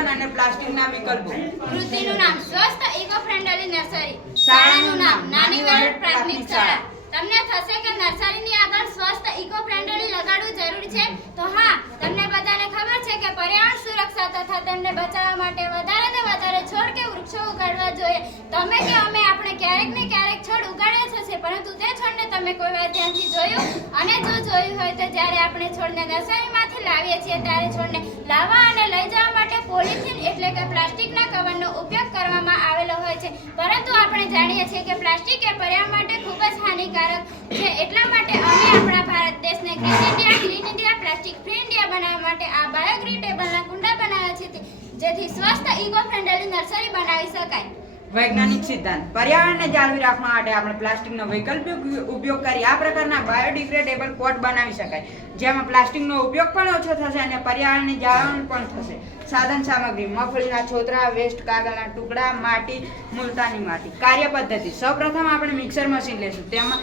વ્યવસ્થાપન અને પ્લાસ્ટિકના વિકલ્પો. કૃતિનું નામ સ્વસ્થ ઇકો ફ્રેન્ડલી નર્સરી. શાળાનું નામ નાની વેડ પ્રાથમિક શાળા. તમને થશે કે નર્સરીની આગળ સ્વસ્થ ઇકો ફ્રેન્ડલી લગાડવું જરૂરી છે? તો હા, તમને બધાને ખબર છે કે પર્યાવરણ સુરક્ષા તથા તેમને બચાવવા માટે વધારે ને વધારે છોડ કે વૃક્ષો ઉગાડવા જોઈએ. તમે કે અમે આપણે ક્યારેક ને ક્યારેક છોડ ઉગાડ્યા છે, પરંતુ તે છોડને તમે કોઈ વાર ધ્યાનથી જોયું? અને જો જોયું હોય તો જ્યારે આપણે છોડને નર્સરીમાંથી લાવીએ છીએ ત્યારે છોડને લાવવા અને લઈ જવા માટે પોલિથીન એટલે કે પ્લાસ્ટિકના કવરનો ઉપયોગ કરવામાં આવેલો હોય છે. પરંતુ આપણે જાણીએ છીએ કે પ્લાસ્ટિક એ પર્યાવરણ માટે ખૂબ જ હાનિકારક છે. એટલા માટે અમે આપણા ભારત દેશને green India plastic free India બનાવવા માટે આ બાયોડિગ્રેડેબલના કુંડા બનાવ્યા છે, જેથી સ્વસ્થ ઇકો ફ્રેન્ડલી નર્સરી બનાવી શકાય. વૈજ્ઞાનિક સિદ્ધાંત. પર્યાવરણને જાળવી રાખવા માટે આપણે પ્લાસ્ટિકનો વૈકલ્પિક ઉપયોગ કરી આ પ્રકારના બાયોડિગ્રેડેબલ પોટ બનાવી શકાય, જેમાં પ્લાસ્ટિકનો ઉપયોગ પણ ઓછો થશે અને પર્યાવરણની જાળવણી પણ થશે. સાધન સામગ્રી: મગફળીના છોતરા, વેસ્ટ કાગળના ટુકડા, માટી, મુલતાની માટી. કાર્ય પદ્ધતિ: સૌપ્રથમ આપણે મિક્સર મશીન લેશું, તેમાં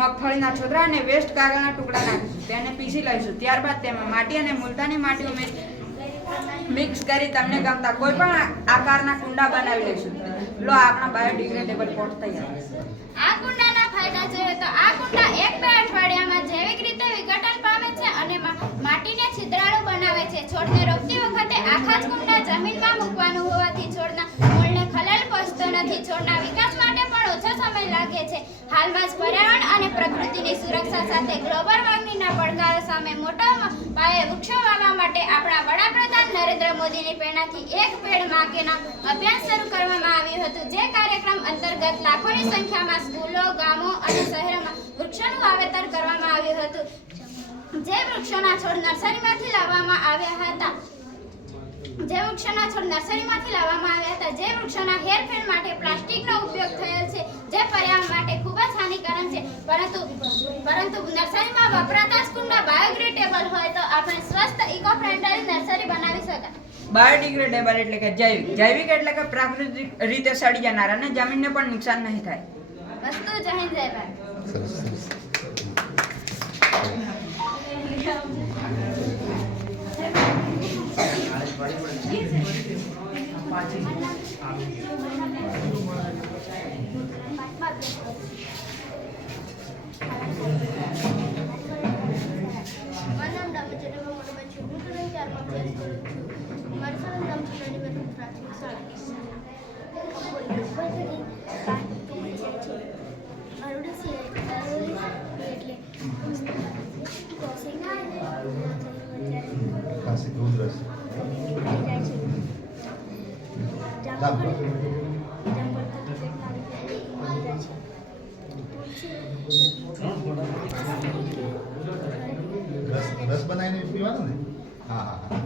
મગફળીના છોતરા અને વેસ્ટ કાગળના ટુકડા નાખીશું, તેને પીસી લઈશું. ત્યારબાદ તેમાં માટી અને મુલતાની માટી ઉમેરી મિક્સ કરી તમને ગમતા કોઈ પણ આકારના કુંડા બનાવી લઈશું. લો, આપણા બાયોડિગ્રેડેબલ પોટ તૈયાર. આ કુંડાના ફાયદા જોઈએ તો આ કુંડા 1-2 અઠવાડિયામાં જૈવિક રીતે વિઘટન પામે છે અને માટીને છિદ્રાળુ બનાવે છે. છોડને રોપતી વખતે આખા જ કુંડા જમીનમાં મૂકવાનું હોવાથી છોડના મૂળને ખલેલ પહોંચતો નથી. છોડના વિકાસ માટે પણ ઓછો સમય લાગે છે. હાલમાં જ પર્યાવરણ અને પ્રકૃતિની સુરક્ષા સાથે ગ્લોબલ વોર્મિંગના પડકારો સામે મોટા પાયે વૃક્ષો વાવવા માટે આપણા વડાપ્રધાન નરેન્દ્ર મોદીની પ્રેરણાથી એક પેડ માં કે નામ અભિયાન શરૂ કરવામાં આવ્યું હતું. જે કાર્યક્રમ અંતર્ગત લાખોની સંખ્યામાં સ્કૂલો, ગામો અને શહેરોમાં વૃક્ષોનું વાવેતર કરવામાં આવ્યું હતું. જે વૃક્ષોના છોડ નર્સરીમાંથી લાવવામાં આવ્યા હતા જે વૃક્ષોના હેરફેર માટે પ્લાસ્ટિકનો ઉપયોગ થયેલ છે, જે પર્યાવરણ માટે ખૂબ જ હાનિકારક છે. પરંતુ નર્સરીમાં વપરાતા જ કુંડા બાયોડિગ્રેડેબલ હોય તો આપણે સ્વસ્થ ઇકો ફ્રેન્ડલી નર્સરી બનાવી શકાય. બાયોડિગ્રેડેબલ એટલે કે જૈવિક એટલે કે પ્રાકૃતિક રીતે સડી જનાર અને જમીનને પણ નુકસાન નહીં થાય. વસ્તુ જય હિન્દ જય ભારત. રસ બનાવીને પીવાનો ને? હા હા હા.